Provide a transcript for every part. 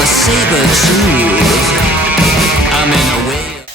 a saber-tooth. I'm in a way.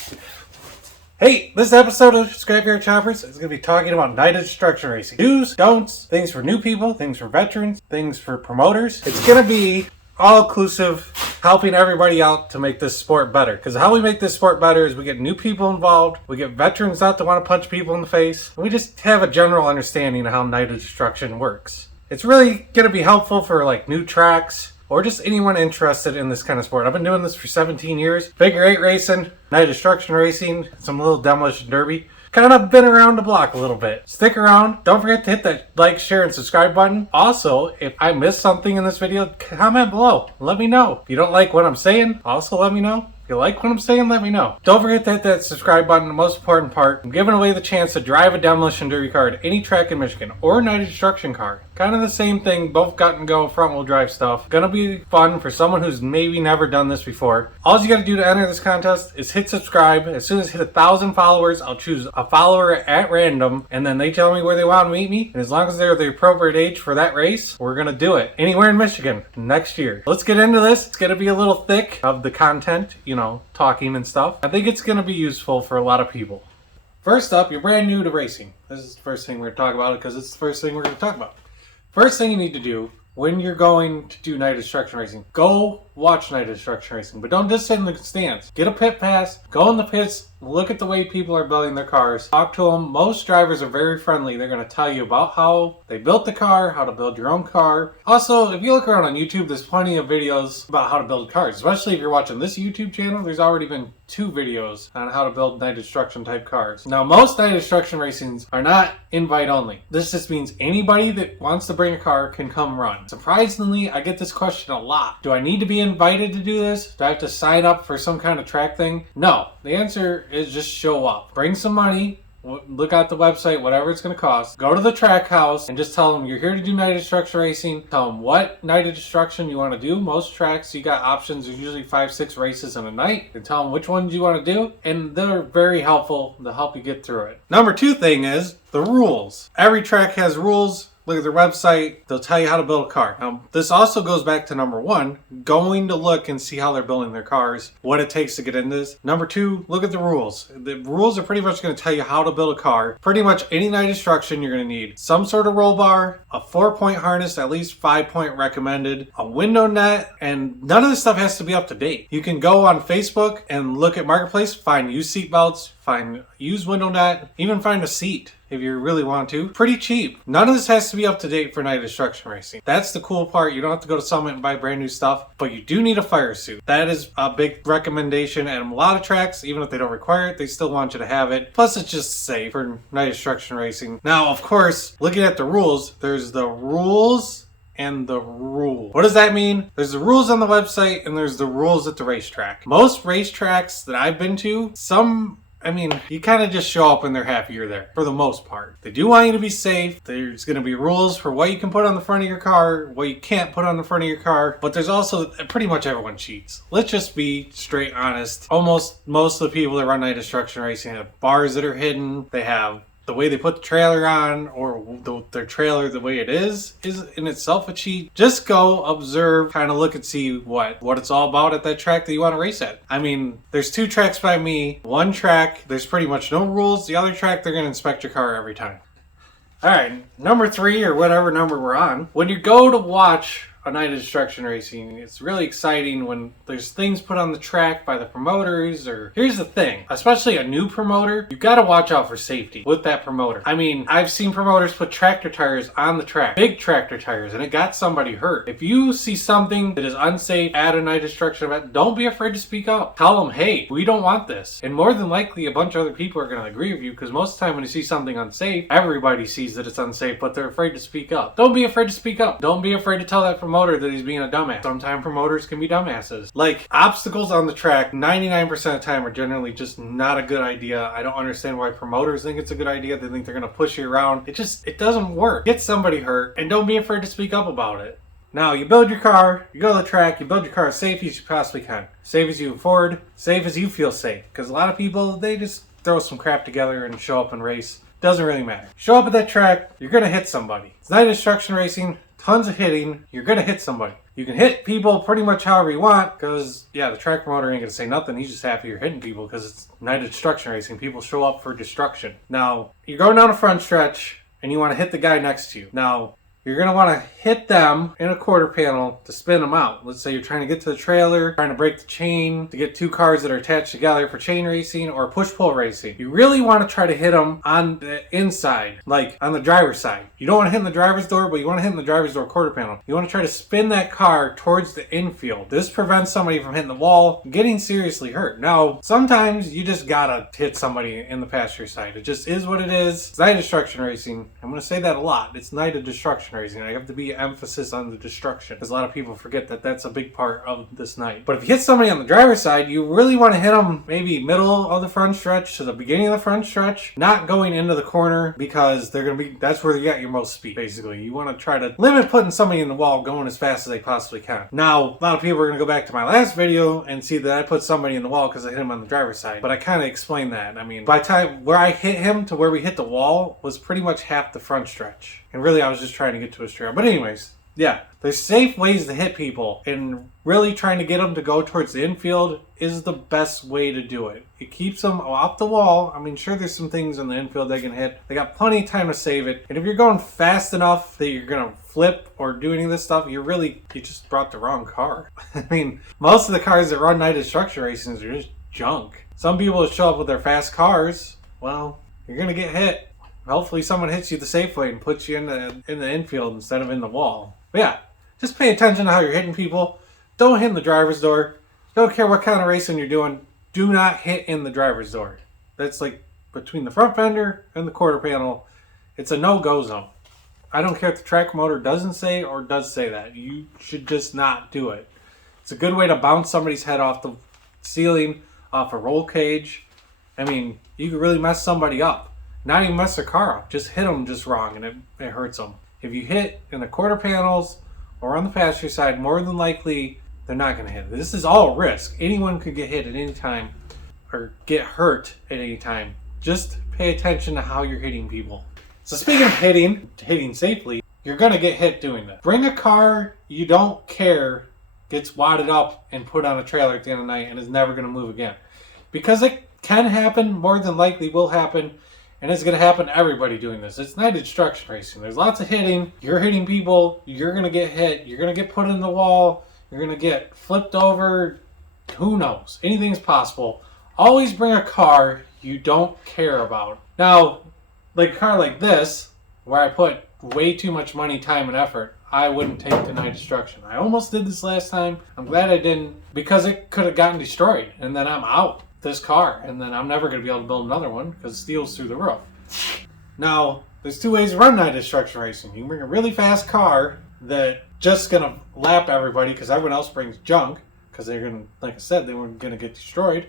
Hey, this episode of Scrapyard Choppers is going to be talking about night of destruction racing. Do's, don'ts, things for new people, things for veterans, things for promoters. It's going to be all-inclusive, helping everybody out to make this sport better. Because how we make this sport better is we get new people involved, we get veterans out that want to punch people in the face, and we just have a general understanding of how night of destruction works. It's really going to be helpful for like new tracks, or just anyone interested in this kind of sport. I've been doing this for 17 years. Figure 8 racing, night destruction racing, some little demolition derby. Kind of been around the block a little bit. Stick around. Don't forget to hit that like, share, and subscribe button. Also, if I missed something in this video, comment below. Let me know. If you don't like what I'm saying, also let me know. If you like what I'm saying, let me know. Don't forget to hit that subscribe button. The most important part, I'm giving away the chance to drive a demolition derby car at any track in Michigan, or a night of destruction car. Kind of the same thing, both gut and go, front wheel drive stuff. Gonna be fun for someone who's maybe never done this before. All you gotta do to enter this contest is hit subscribe. As soon as I hit 1,000 followers, I'll choose a follower at random, and then they tell me where they want to meet me. And as long as they're the appropriate age for that race, we're gonna do it anywhere in Michigan next year. Let's get into this. It's gonna be a little thick of the content, talking and stuff. I think it's gonna be useful for a lot of people. First up, you're brand new to racing. This is the first thing we're gonna talk about because it's the first thing we're gonna talk about. First thing you need to do when you're going to do night destruction racing, go watch night destruction racing, but don't just sit in the stands. Get a pit pass, go in the pits, look at the way people are building their cars, talk to them. Most drivers are very friendly. They're going to tell you about how they built the car, how to build your own car. Also, if you look around on YouTube, there's plenty of videos about how to build cars, especially if you're watching this YouTube channel. There's already been 2 videos on how to build night destruction type cars. Now, most night destruction racings are not invite only. This just means anybody that wants to bring a car can come run. Surprisingly, I get this question a lot. Do I need to be invited to do this? Do I have to sign up for some kind of track thing? No. The answer is just show up. Bring some money. Look at the website, whatever it's going to cost. Go to the track house and just tell them you're here to do night destruction racing. Tell them what night of destruction you want to do. Most tracks, you got options. There's usually 5-6 races in a night. And tell them which ones you want to do. And they're very helpful to help you get through it. Number 2 thing is the rules. Every track has rules. Look at their website. They'll tell you how to build a car. Now, this also goes back to number 1, going to look and see how they're building their cars, what it takes to get into this. Number 2, look at the rules. The rules are pretty much going to tell you how to build a car. Pretty much any night destruction, you're going to need some sort of roll bar, a 4-point harness, at least 5-point recommended, a window net, and none of this stuff has to be up to date. You can go on Facebook and look at Marketplace, find used seat belts, find used window net, even find a seat if you really want to. Pretty cheap. None of this has to be up to date for night destruction racing. That's the cool part. You don't have to go to Summit and buy brand new stuff, but you do need a fire suit. That is a big recommendation at a lot of tracks. Even if they don't require it, they still want you to have it. Plus, it's just safe for night destruction racing. Now, of course, looking at the rules, there's the rules and the rule. What does that mean? There's the rules on the website and there's the rules at the racetrack. Most racetracks that I've been to, you kind of just show up and they're happy you're there, for the most part. They do want you to be safe. There's going to be rules for what you can put on the front of your car, what you can't put on the front of your car, but there's also, pretty much everyone cheats. Let's just be straight honest. Almost most of the people that run night destruction racing have bars that are hidden. They have the way they put the trailer on, or their trailer the way it is in itself a cheat. Just go observe, kind of look and see what it's all about at that track that you want to race at. There's 2 tracks by me. One track, there's pretty much no rules. The other track, they're going to inspect your car every time. Alright, number 3, or whatever number we're on. When you go to watch a night of destruction racing, it's really exciting when there's things put on the track by the promoters. Or here's the thing, especially a new promoter, you got to watch out for safety with that promoter. I've seen promoters put tractor tires on the track, big tractor tires, and it got somebody hurt. If you see something that is unsafe at a night destruction event, don't be afraid to speak up. Tell them, hey, we don't want this. And more than likely, a bunch of other people are going to agree with you, because most of the time when you see something unsafe, everybody sees that it's unsafe, but they're afraid to speak up. Don't be afraid to speak up. Don't be afraid to tell that promoter that he's being a dumbass. Sometimes promoters can be dumbasses. Like, obstacles on the track 99% of the time are generally just not a good idea. I don't understand why promoters think it's a good idea. They think they're going to push you around. It doesn't work. Get somebody hurt, and don't be afraid to speak up about it. Now, you build your car, you go to the track, you build your car as safe as you possibly can. Safe as you afford, safe as you feel safe. Because a lot of people, they just throw some crap together and show up and race. Doesn't really matter. Show up at that track, you're going to hit somebody. It's night destruction racing. tons of hitting, you're going to hit somebody. You can hit people pretty much however you want because, yeah, the track promoter ain't going to say nothing. He's just happy you're hitting people because it's night of destruction racing. People show up for destruction. Now, you're going down a front stretch and you want to hit the guy next to you. Now, you're going to want to hit them in a quarter panel to spin them out. Let's say you're trying to get to the trailer, trying to break the chain to get two cars that are attached together for chain racing or push-pull racing. You really want to try to hit them on the inside, like on the driver's side. You don't want to hit in the driver's door, but you want to hit in the driver's door quarter panel. You want to try to spin that car towards the infield. This prevents somebody from hitting the wall and getting seriously hurt. Now, sometimes you just gotta hit somebody in the passenger side. It just is what it is. It's night of destruction racing. I'm going to say that a lot. It's night of destruction racing. I have to be emphasis on the destruction because a lot of people forget that that's a big part of this night. But if you hit somebody on the driver's side, you really want to hit them maybe middle of the front stretch to the beginning of the front stretch, not going into the corner because that's where you got your most speed, basically. You want to try to limit putting somebody in the wall going as fast as they possibly can. Now, a lot of people are going to go back to my last video and see that I put somebody in the wall because I hit him on the driver's side, but I kind of explained that. I mean, by the time where I hit him to where we hit the wall was pretty much half the front stretch. And really, I was just trying to get to a straight. But anyways, yeah, there's safe ways to hit people, and really trying to get them to go towards the infield is the best way to do it. It keeps them off the wall. I mean, sure, there's some things in the infield they can hit. They got plenty of time to save it. And if you're going fast enough that you're going to flip or do any of this stuff, you just brought the wrong car. I mean, most of the cars that run night of destruction racing are just junk. Some people that show up with their fast cars, well, you're going to get hit. Hopefully someone hits you the safe way and puts you in the infield instead of in the wall. But yeah, just pay attention to how you're hitting people. Don't hit in the driver's door. Don't care what kind of racing you're doing. Do not hit in the driver's door. That's like between the front fender and the quarter panel. It's a no-go zone. I don't care if the track promoter doesn't say or does say that. You should just not do it. It's a good way to bounce somebody's head off the ceiling, off a roll cage. I mean, you could really mess somebody up. Not even mess their car up. Just hit them just wrong and it hurts them. If you hit in the quarter panels or on the passenger side, more than likely they're not going to hit. This is all risk. Anyone could get hit at any time or get hurt at any time. Just pay attention to how you're hitting people. So speaking of hitting safely, you're going to get hit doing that. Bring a car you don't care gets wadded up and put on a trailer at the end of the night and is never going to move again. Because it can happen, more than likely will happen. And it's going to happen to everybody doing this. It's night of destruction racing. There's lots of hitting. You're hitting people. You're going to get hit. You're going to get put in the wall. You're going to get flipped over. Who knows? Anything's possible. Always bring a car you don't care about. Now, like a car like this, where I put way too much money, time, and effort, I wouldn't take to night destruction. I almost did this last time. I'm glad I didn't because it could have gotten destroyed. And then I'm out. This car, and then I'm never going to be able to build another one because steel's through the roof. Now, there's two ways to run night destruction racing. You can bring a really fast car that just going to lap everybody because everyone else brings junk because they're going to, like I said, they were going to get destroyed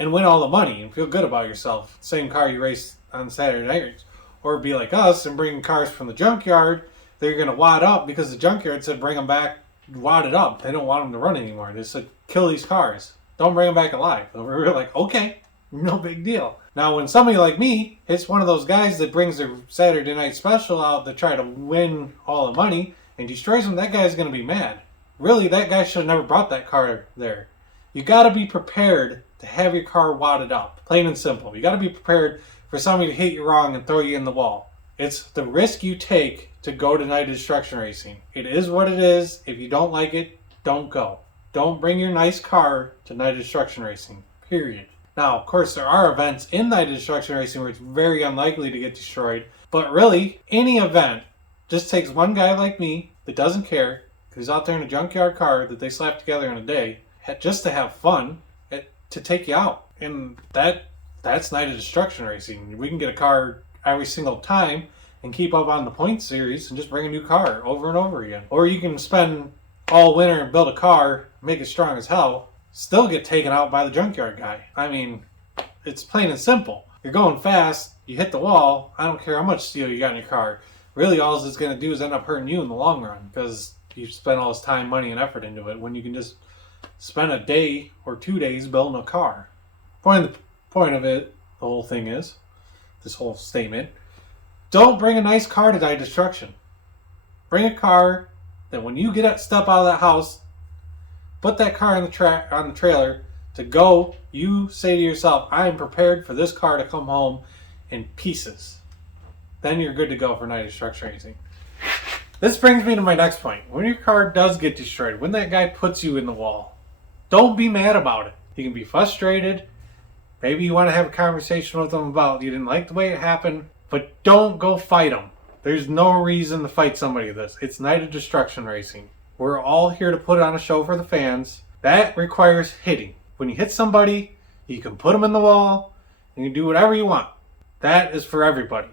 and win all the money and feel good about yourself. Same car you race on Saturday nights. Or be like us and bring cars from the junkyard that you're going to wad up because the junkyard said bring them back wadded up. They don't want them to run anymore. They said kill these cars. Don't bring them back alive. So we're like, okay, no big deal. Now, when somebody like me hits one of those guys that brings their Saturday night special out to try to win all the money and destroys them, that guy's going to be mad. Really, that guy should have never brought that car there. You got to be prepared to have your car wadded up. Plain and simple. You got to be prepared for somebody to hit you wrong and throw you in the wall. It's the risk you take to go to night destruction racing. It is what it is. If you don't like it, don't go. Don't bring your nice car to night destruction racing, period. Now, of course, there are events in night destruction racing where it's very unlikely to get destroyed. But really, any event just takes one guy like me that doesn't care, because he's out there in a junkyard car that they slapped together in a day, just to have fun, to take you out. And that's night destruction racing. We can get a car every single time and keep up on the point series and just bring a new car over and over again. Or you can spend all winter and build a car, make it strong as hell, still get taken out by the junkyard guy. I mean, it's plain and simple. You're going fast, you hit the wall, I don't care how much steel you got in your car. Really, all it's going to do is end up hurting you in the long run because you spent all this time, money, and effort into it when you can just spend a day or 2 days building a car. Point of it, the whole thing is, this whole statement, don't bring a nice car to night destruction. Bring a car that when you step out of that house, put that car on the trailer to go, you say to yourself, I am prepared for this car to come home in pieces. Then you're good to go for night destruction racing. This brings me to my next point. When your car does get destroyed, when that guy puts you in the wall, don't be mad about it. You can be frustrated. Maybe you want to have a conversation with him about you didn't like the way it happened, but don't go fight him. There's no reason to fight somebody with this. It's night of destruction racing. We're all here to put on a show for the fans. That requires hitting. When you hit somebody, you can put them in the wall, and you do whatever you want. That is for everybody.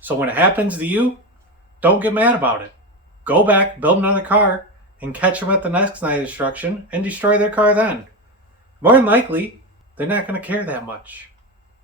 So when it happens to you, don't get mad about it. Go back, build another car, and catch them at the next night of destruction, and destroy their car then. More than likely, they're not going to care that much.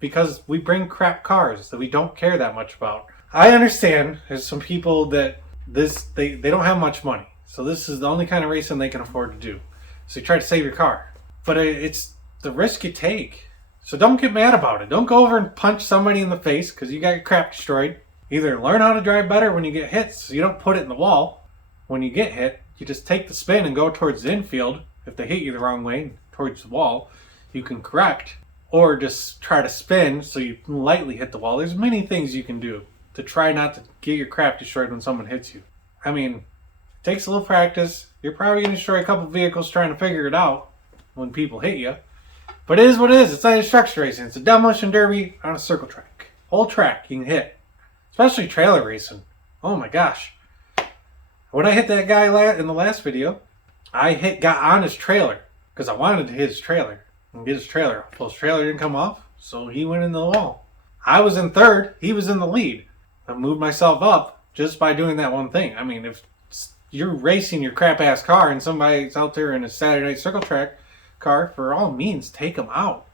Because we bring crap cars that we don't care that much about. I understand there's some people that they don't have much money. So this is the only kind of racing they can afford to do. So you try to save your car. But it's the risk you take. So don't get mad about it. Don't go over and punch somebody in the face because you got your crap destroyed. Either learn how to drive better when you get hit so you don't put it in the wall. When you get hit, you just take the spin and go towards the infield. If they hit you the wrong way, towards the wall, you can correct. Or just try to spin so you lightly hit the wall. There's many things you can do to try not to get your crap destroyed when someone hits you. I mean, it takes a little practice. You're probably going to destroy a couple vehicles trying to figure it out when people hit you. But it is what it is. It's not destruction racing. It's a demolition derby on a circle track. Whole track you can hit. Especially trailer racing. Oh my gosh. When I hit that guy in the last video, got on his trailer because I wanted to hit his trailer and get his trailer off. Well, his trailer didn't come off, so he went into the wall. I was in third. He was in the lead. I moved myself up just by doing that one thing. I mean, if you're racing your crap-ass car and somebody's out there in a Saturday night circle track car, for all means, take them out.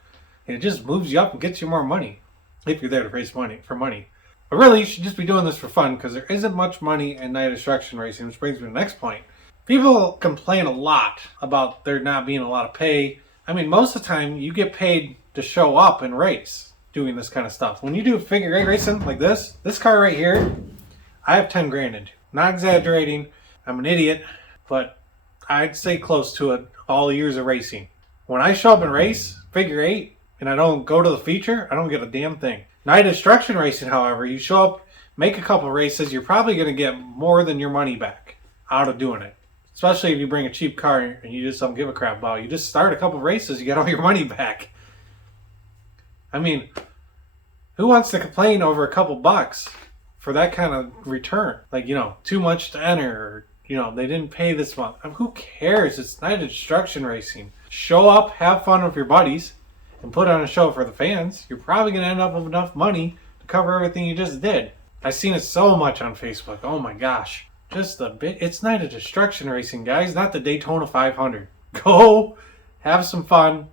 And it just moves you up and gets you more money if you're there to raise money for money. But really, you should just be doing this for fun because there isn't much money in night destruction racing, which brings me to the next point. People complain a lot about there not being a lot of pay. I mean, most of the time, you get paid to show up and race doing this kind of stuff. When you do figure eight racing like this car right here, I have 10 grand into. Not exaggerating. I'm an idiot, but I'd say close to it all years of racing. When I show up and race figure eight and I don't go to the feature, I don't get a damn thing. Night destruction racing, however, you show up, make a couple races, you're probably going to get more than your money back out of doing it. Especially if you bring a cheap car and you just don't give a crap about it. You just start a couple races, you get all your money back. I mean, who wants to complain over a couple bucks for that kind of return? Like, too much to enter, or, they didn't pay this month. I mean, who cares? It's night destruction racing. Show up, have fun with your buddies, and put on a show for the fans. You're probably going to end up with enough money to cover everything you just did. I've seen it so much on Facebook. Oh my gosh. Just a bit. It's night of destruction racing, guys, not the Daytona 500. Go have some fun.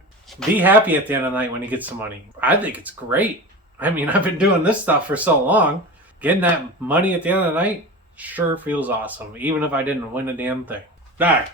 Be happy at the end of the night when you get some money. I think it's great. I mean, I've been doing this stuff for so long. Getting that money at the end of the night sure feels awesome, even if I didn't win a damn thing. Alright.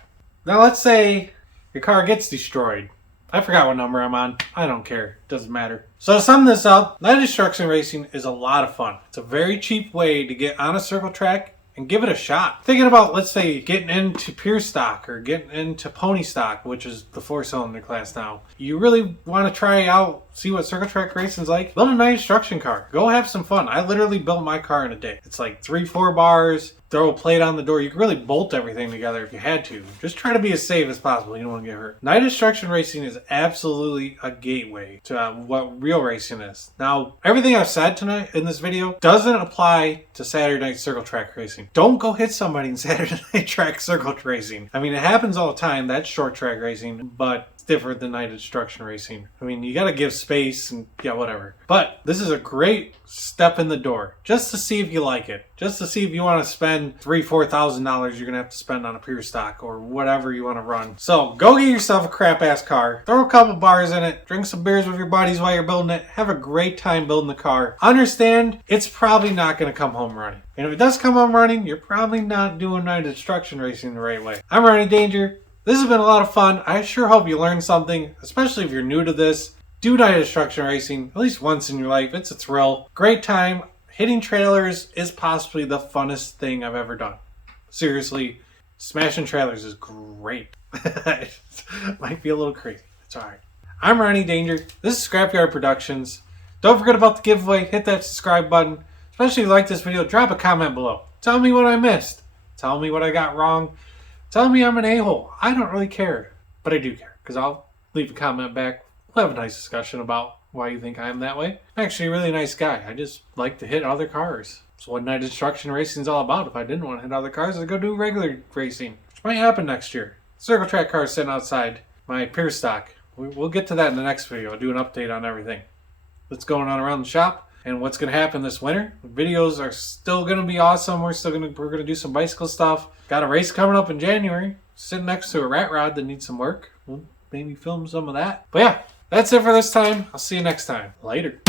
Now let's say your car gets destroyed. I forgot what number I'm on. I don't care. It doesn't matter. So to sum this up, night destruction racing is a lot of fun. It's a very cheap way to get on a circle track and give it a shot. Thinking about, let's say, getting into pure stock or getting into pony stock, which is the 4-cylinder class now. You really want to try out, see what circle track racing's like? Build a night destruction car. Go have some fun. I literally built my car in a day. It's like 3-4 bars. Throw a plate on the door. You can really bolt everything together if you had to. Just try to be as safe as possible. You don't want to get hurt. Night destruction racing is absolutely a gateway to what real racing is. Now, everything I've said tonight in this video doesn't apply to Saturday night circle track racing. Don't go hit somebody in Saturday night track circle racing. I mean, it happens all the time. That's short track racing, but it's different than night destruction racing. I mean, you got to give space and whatever. But this is a great step in the door just to see if you like it. Just to see if you want to spend $3,000-$4,000 you're gonna have to spend on a pure stock or whatever you want to run. So go get yourself a crap ass car, throw a couple bars in it, drink some beers with your buddies while you're building it, have a great time building the car. Understand it's probably not gonna come home running. And if it does come home running, you're probably not doing night destruction racing the right way. I'm Ronnie Danger. This has been a lot of fun. I sure hope you learned something, especially if you're new to this. Do night destruction racing at least once in your life. It's a thrill. Great time. Hitting trailers is possibly the funnest thing I've ever done. seriously, smashing trailers is great. Might be a little crazy. It's alright. I'm Ronnie Danger. This is Scrapyard Productions. Don't forget about the giveaway. Hit that subscribe button. Especially if you like this video, drop a comment below. Tell me what I missed. Tell me what I got wrong. Tell me I'm an a-hole. I don't really care. But I do care. Because I'll leave a comment back. We'll have a nice discussion about why you think I'm that way. I'm actually a really nice guy. I just like to hit other cars. That's what Night Destruction Racing is all about. If I didn't want to hit other cars, I'd go do regular racing. Which might happen next year. Circle track car is sitting outside my Pier stock. We'll get to that in the next video. I'll do an update on everything. What's going on around the shop and what's going to happen this winter. The videos are still going to be awesome. We're going to do some bicycle stuff. Got a race coming up in January. Sitting next to a rat rod that needs some work. We'll maybe film some of that. But yeah, that's it for this time. I'll see you next time. Later.